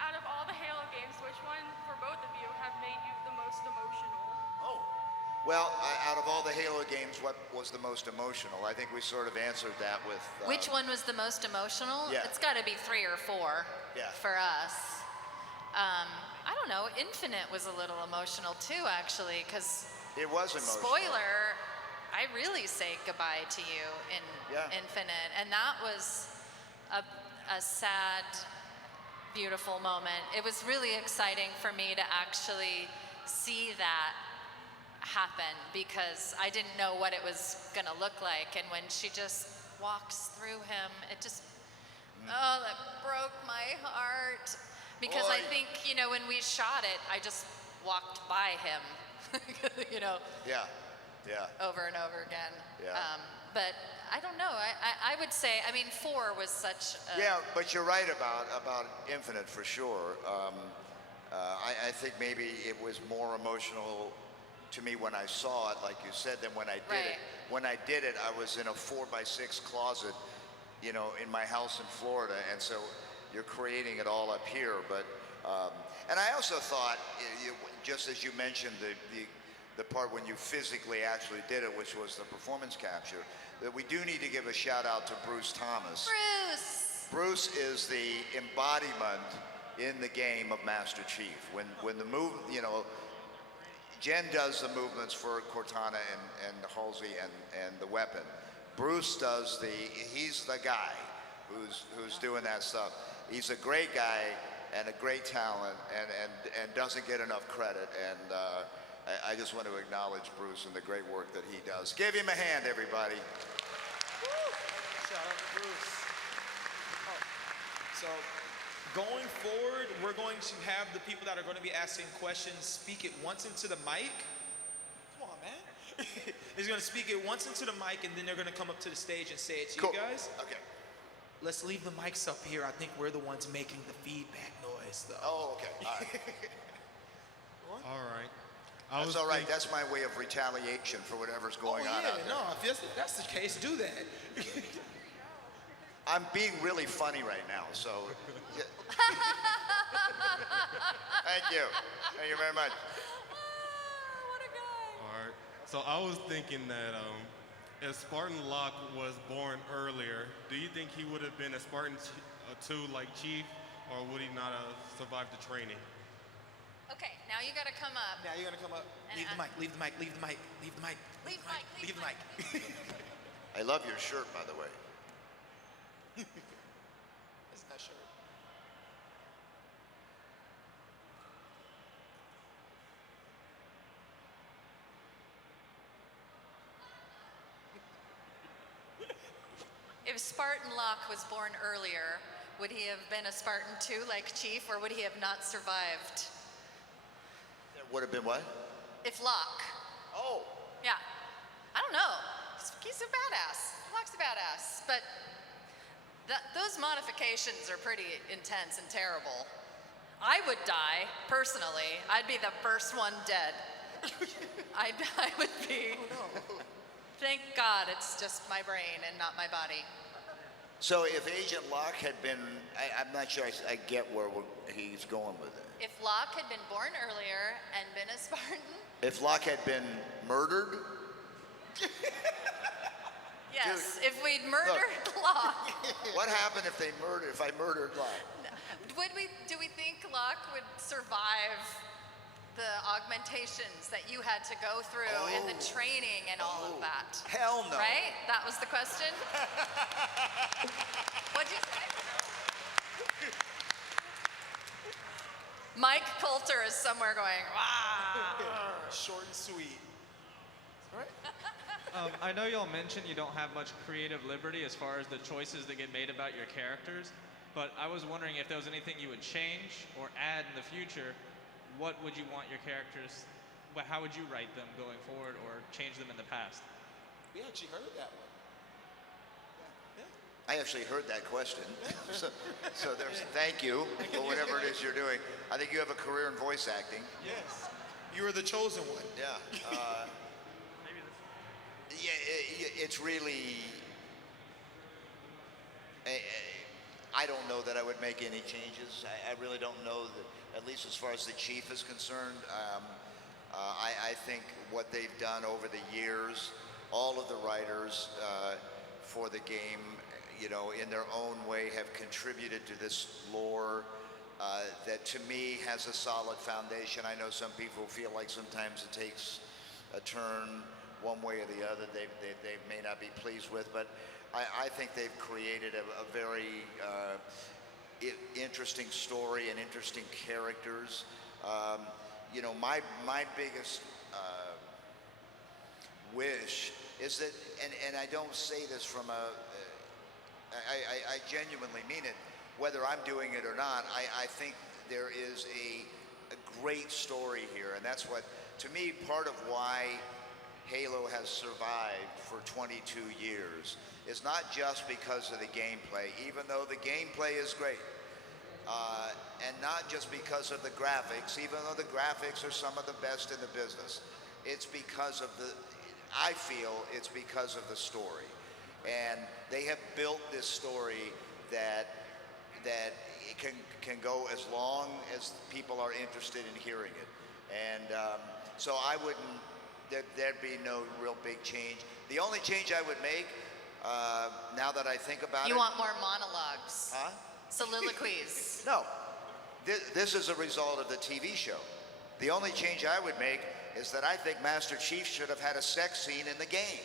Out of all the Halo games, which one for both of you have made you the most emotional? Oh. Well, out of all the Halo games, what was the most emotional? I think we sort of answered that with... Which one was the most emotional? Yeah. It's got to be 3 or 4 for us. I don't know. Infinite was a little emotional too, actually, because... It was emotional. Spoiler, I really say goodbye to you in Infinite. And that was a sad, beautiful moment. It was really exciting for me to actually see that happen, because I didn't know what it was gonna look like. And when she just walks through him, it just, that broke my heart. Because Boy. I think, when we shot it, I just walked by him, Yeah, yeah. over and over again. Yeah. But I don't know. I would say, 4 was such a... Yeah, but you're right about Infinite for sure. I think maybe it was more emotional to me when I saw it, like you said, than when I did it. Right. When I did it, I was in a 4x6 closet, in my house in Florida, and so you're creating it all up here. But and I also thought, just as you mentioned, the part when you physically actually did it, which was the performance capture, that we do need to give a shout out to Bruce Thomas. Bruce! Bruce is the embodiment in the game of Master Chief. When the move, Jen does the movements for Cortana and Halsey and the weapon. Bruce does he's the guy who's doing that stuff. He's a great guy and a great talent and doesn't get enough credit. And I just want to acknowledge Bruce and the great work that he does. Give him a hand, everybody. Shout out to Bruce. So going forward, we're going to have the people that are going to be asking questions speak it once into the mic. Come on, man. He's going to speak it once into the mic, and then they're going to come up to the stage and say it to Cool. you guys. Okay. Let's leave the mics up here. I think we're the ones making the feedback noise, though. Oh, okay. All right. All right. That's all right. That's my way of retaliation for whatever's going on out there. No, if that's the case, do that. I'm being really funny right now, so. Yeah. Thank you. Thank you very much. What a guy. All right. So I was thinking that if Spartan Locke was born earlier, do you think he would have been a Spartan 2 like Chief, or would he not have survived the training? Okay, now you gotta come up. Now you're going to come up. And Leave the mic, leave the mic, leave the mic, leave the mic. Leave the mic, Leave the mic. I love your shirt, by the way. It's that shirt. If Spartan Locke was born earlier, would he have been a Spartan too, like Chief, or would he have not survived? Would have been what? If Locke, Oh, yeah, I don't know. He's a badass. Locke's a badass, but those modifications are pretty intense and terrible. I would die personally. I'd be the first one dead. I would be. Thank God it's just my brain and not my body. so if Agent Locke had been, I'm not sure I get where he's going with it. If Locke had been born earlier and been a Spartan, If Locke had been murdered, yes. If we'd murdered Locke, what happened if I murdered Locke? do we think Locke would survive the augmentations that you had to go through and the training and all of that? Hell no. Right? That was the question? What'd you say? Mike Coulter is somewhere going, wow. Short and sweet. I know y'all mentioned you don't have much creative liberty as far as the choices that get made about your characters, but I was wondering if there was anything you would change or add in the future. What would you want your characters, how would you write them going forward or change them in the past? We actually heard that one. I actually heard that question. So there's thank you for whatever it is you're doing. I think you have a career in voice acting. Yes. You were the chosen one. Yeah. It's really. I don't know that I would make any changes. I really don't know that, at least as far as the Chief is concerned. I think what they've done over the years, all of the writers for the game, in their own way have contributed to this lore that to me has a solid foundation. I know some people feel like sometimes it takes a turn one way or the other they may not be pleased with, but I think they've created a very interesting story and interesting characters. My biggest wish is that, and I don't say this from I genuinely mean it, whether I'm doing it or not, I think there is a great story here, and that's what, to me, part of why Halo has survived for 22 years is not just because of the gameplay, even though the gameplay is great, and not just because of the graphics, even though the graphics are some of the best in the business. It's because of I feel it's because of the story. And they have built this story that it can go as long as people are interested in hearing it. And so I wouldn't, there'd be no real big change. The only change I would make, now that I think about it. You want more monologues? Huh? Soliloquies? No. This is a result of the TV show. The only change I would make is that I think Master Chief should have had a sex scene in the game.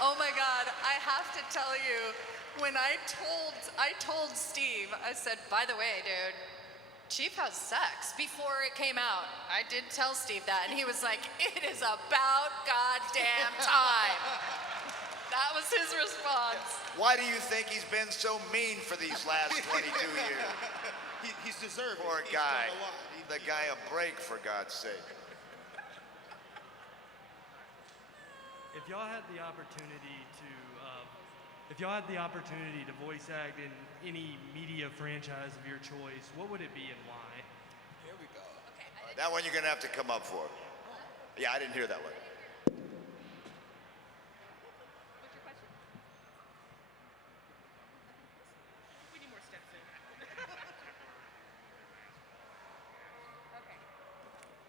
Oh my God, I have to tell you, when I told Steve, I said, by the way, dude, Chief has sex before it came out. I did tell Steve that, and he was like, it is about goddamn time. That was his response. Why do you think he's been so mean for these last 22 years? He's deserving. Poor He's guy. done a lot. The guy a break, for God's sake. If y'all had the opportunity to voice act in any media franchise of your choice, what would it be and why? Here we go. That one you're gonna have to come up for. Yeah, I didn't hear that one. What's your question? We need more steps in. Okay.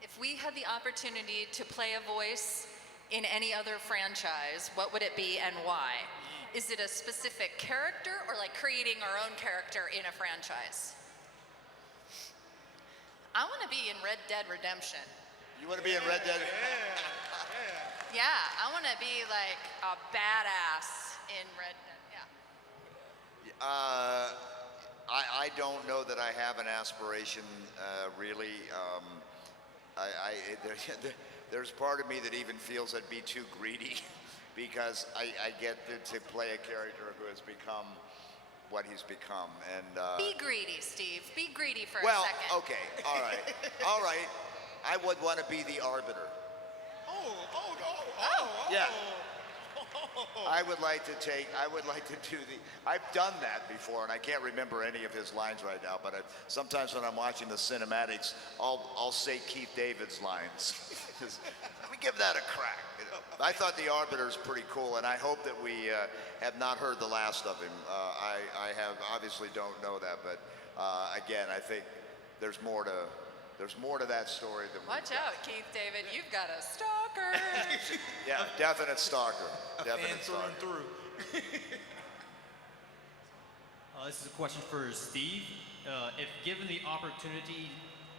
If we had the opportunity to play a voice in any other franchise, what would it be and why? Is it a specific character or like creating our own character in a franchise? I want to be in Red Dead Redemption. You want to be in Red Dead? Yeah, I want to be like a badass in Red Dead. Yeah. I don't know that I have an aspiration, really. There's part of me that even feels I'd be too greedy because I get to play a character who has become what he's become. And Be greedy, Steve. Be greedy for a well, second. okay, all right. I would want to be the arbiter. Yeah. I would like to do I've done that before, and I can't remember any of his lines right now, but sometimes when I'm watching the cinematics, I'll say Keith David's lines. Let me give that a crack. You know? I thought the arbiter is pretty cool, and I hope that we have not heard the last of him. I obviously don't know that, but again, I think there's more to that story than Watch out, Keith David. You've got a stalker. Yeah, definite stalker. Fan Definite through stalker. and through. This is a question for Steve. If given the opportunity,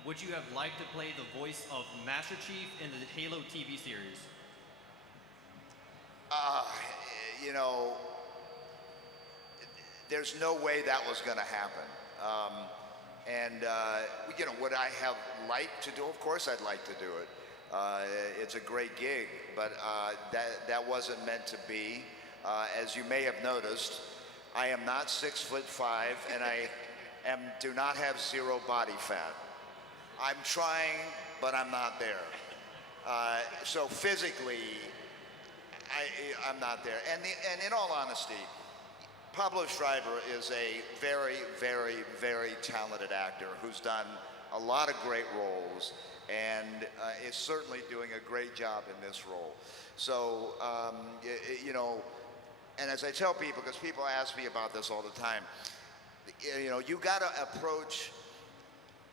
would you have liked to play the voice of Master Chief in the Halo TV series? You know, there's no way that was going to happen. You know, would I have liked to do? Of course, I'd like to do it. It's a great gig, but that wasn't meant to be. As you may have noticed, I am not 6'5", and I do not have zero body fat. I'm trying, but I'm not there. So physically, I'm not there. And in all honesty, Pablo Schreiber is a very, very, very talented actor who's done a lot of great roles and is certainly doing a great job in this role. So, you know, and as I tell people, because people ask me about this all the time, you know, you got to approach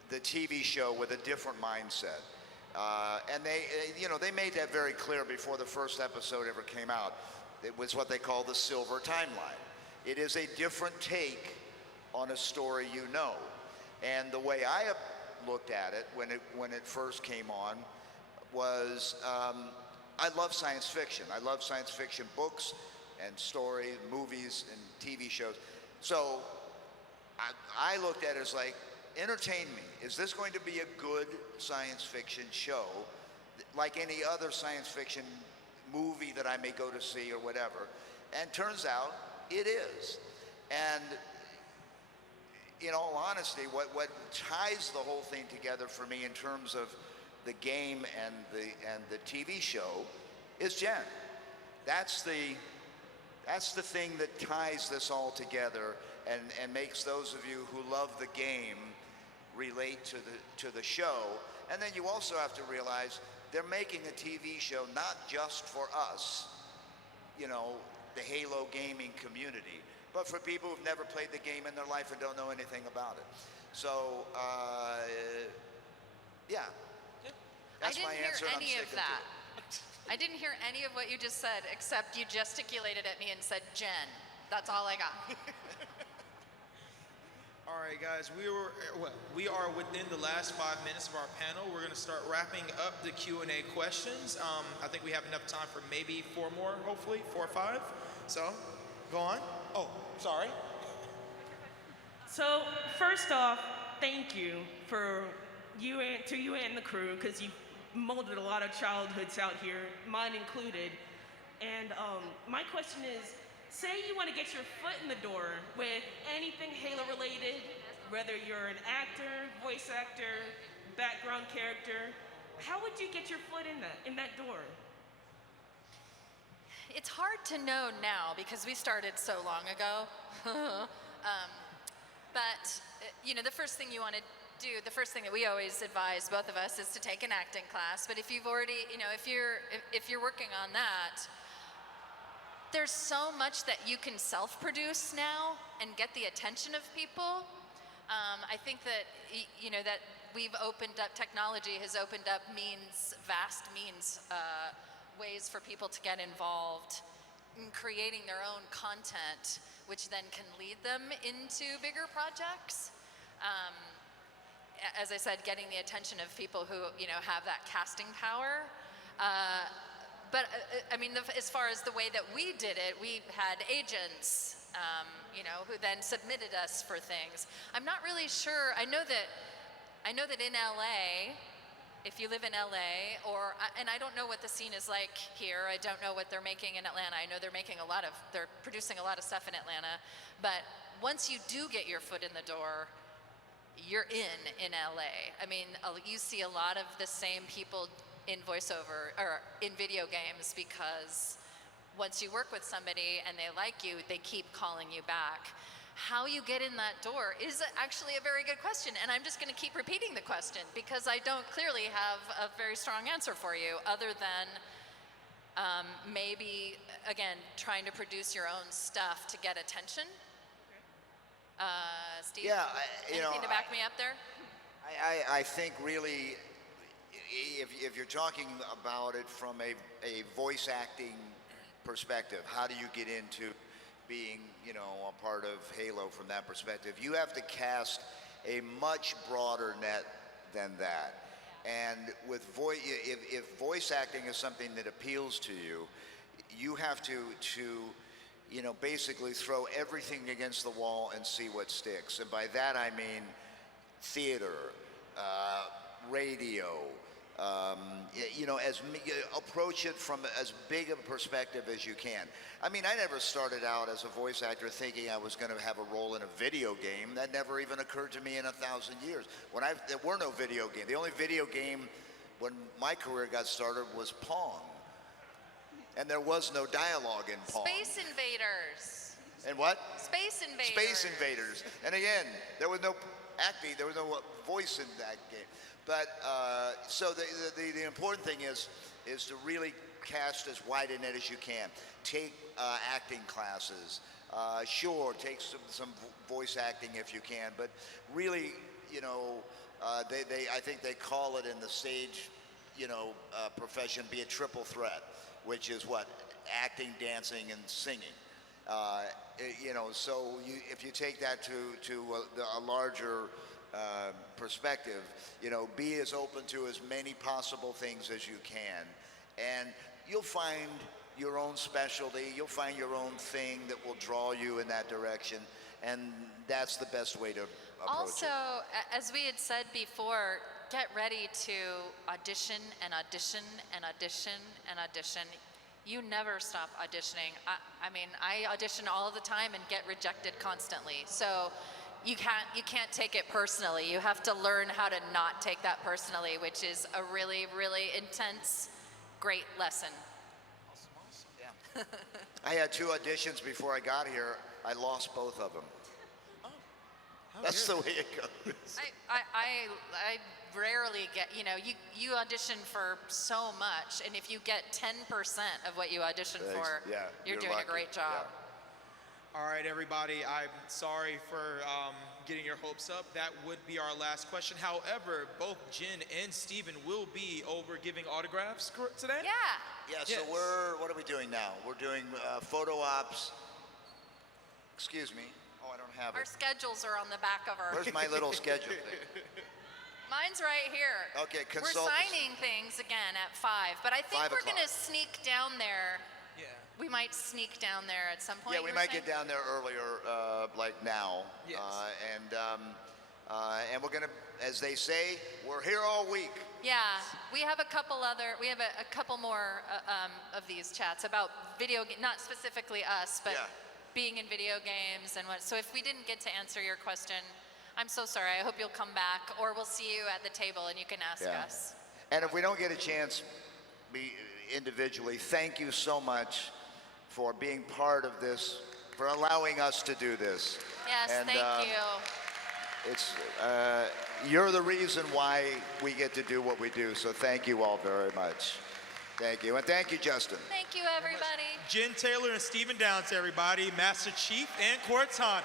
the TV show with a different mindset. And they, you know, they made that very clear before the first episode ever came out. It was what they call the silver timeline. It is a different take on a story you know. And the way I looked at it when it first came on was I love science fiction. I love science fiction books and stories, movies and TV shows. So I looked at it as like, entertain me. Is this going to be a good science fiction show like any other science fiction movie that I may go to see or whatever? And turns out it is. And in all honesty, what ties the whole thing together for me in terms of the game and the TV show is Jen. That's the thing that ties this all together and makes those of you who love the game relate to the show. And then you also have to realize they're making a TV show not just for us, you know, the Halo gaming community, but for people who've never played the game in their life and don't know anything about it. So, yeah. That's my answer. I and I'm didn't hear any of sticking to that. it. I didn't hear any of what you just said, except you gesticulated at me and said, Jen. That's all I got. All right, guys, we are within the last 5 minutes of our panel. We're going to start wrapping up the Q&A questions. I think we have enough time for maybe 4 more, hopefully, 4 or 5. So, go on. Oh, sorry. So, first off, thank you for you and the crew, because you molded a lot of childhoods out here, mine included. And my question is, say you want to get your foot in the door with anything Halo related, whether you're an actor, voice actor, background character, how would you get your foot in that door? It's hard to know now because we started so long ago. But, you know, the first thing you want to do, the first thing that we always advise both of us is to take an acting class. But if you've already, you know, if you're working on that, there's so much that you can self-produce now and get the attention of people. I think that, you know, that we've opened up, technology has opened up vast ways for people to get involved in creating their own content, which then can lead them into bigger projects. As I said, getting the attention of people who, you know, have that casting power. But I mean, as far as the way that we did it, we had agents, you know, who then submitted us for things. I'm not really sure. I know that in LA, if you live in LA, and I don't know what the scene is like here. I don't know what they're making in Atlanta. I know they're producing a lot of stuff in Atlanta. But once you do get your foot in the door, you're in LA. I mean, you see a lot of the same people in voiceover or in video games, because once you work with somebody and they like you, they keep calling you back. How you get in that door is actually a very good question, and I'm just going to keep repeating the question because I don't clearly have a very strong answer for you, other than maybe, again, trying to produce your own stuff to get attention. Steve, Yeah, anything to back me up there? I think really, if you're talking about it from a voice acting perspective, how do you get into being, you know, a part of Halo from that perspective? You have to cast a much broader net than that. And with if voice acting is something that appeals to you, you have to you know, basically throw everything against the wall and see what sticks. And by that I mean theater, radio, you know, approach it from as big a perspective as you can. I mean, I never started out as a voice actor thinking I was going to have a role in a video game. That never even occurred to me in 1,000 years. There were no video games. The only video game when my career got started was Pong. And there was no dialogue in Pong. Space Invaders. And what? Space Invaders. Space Invaders. And again, there was no acting, there was no voice in that game. But so the important thing is to really cast as wide a net as you can. Take acting classes. Sure, take some voice acting if you can. But really, you know, I think they call it in the stage, you know, profession, be a triple threat, which is what? Acting, dancing, and singing. You know, so if you take that to a larger perspective, you know, be as open to as many possible things as you can, and you'll find your own specialty, you'll find your own thing that will draw you in that direction, and that's the best way to approach also, it. as we had said before, get ready to audition and audition and audition and audition. You never stop auditioning. I mean, I audition all the time and get rejected constantly. So you can't take it personally. You have to learn how to not take that personally, which is a really, really intense, great lesson. Yeah. I had 2 auditions before I got here. I lost both of them. That's the way it goes. I rarely get, you audition for so much, and if you get 10% of what you audition for, Yeah, you're doing lucky. a great job. Yeah. All right, everybody, I'm sorry for getting your hopes up. That would be our last question. However, both Jen and Steven will be over giving autographs today? Yeah. Yeah, so Yes. what are we doing now? We're doing photo ops. Excuse me. Oh, I don't have Our it. schedules are on the back of our. Where's my little schedule thing? Mine's right here. Okay, We're consult. signing things again at 5, but I think 5 we're o'clock. gonna sneak down there. Yeah. We might sneak down there at some point. Yeah, we you were might saying? get down there earlier, like now. Yes. And we're gonna, as they say, we're here all week. Yeah, we have a couple more of these chats about not specifically us, but Yeah. being in video games and what. So if we didn't get to answer your question, I'm so sorry. I hope you'll come back, or we'll see you at the table and you can ask Yeah. us. And if we don't get a chance, individually, thank you so much for being part of this, for allowing us to do this. Yes, And, thank you. It's you're the reason why we get to do what we do. So thank you all very much. Thank you, and thank you, Justin. Thank you, everybody. Jen Taylor and Steven Downs, everybody. Master Chief and Cortana.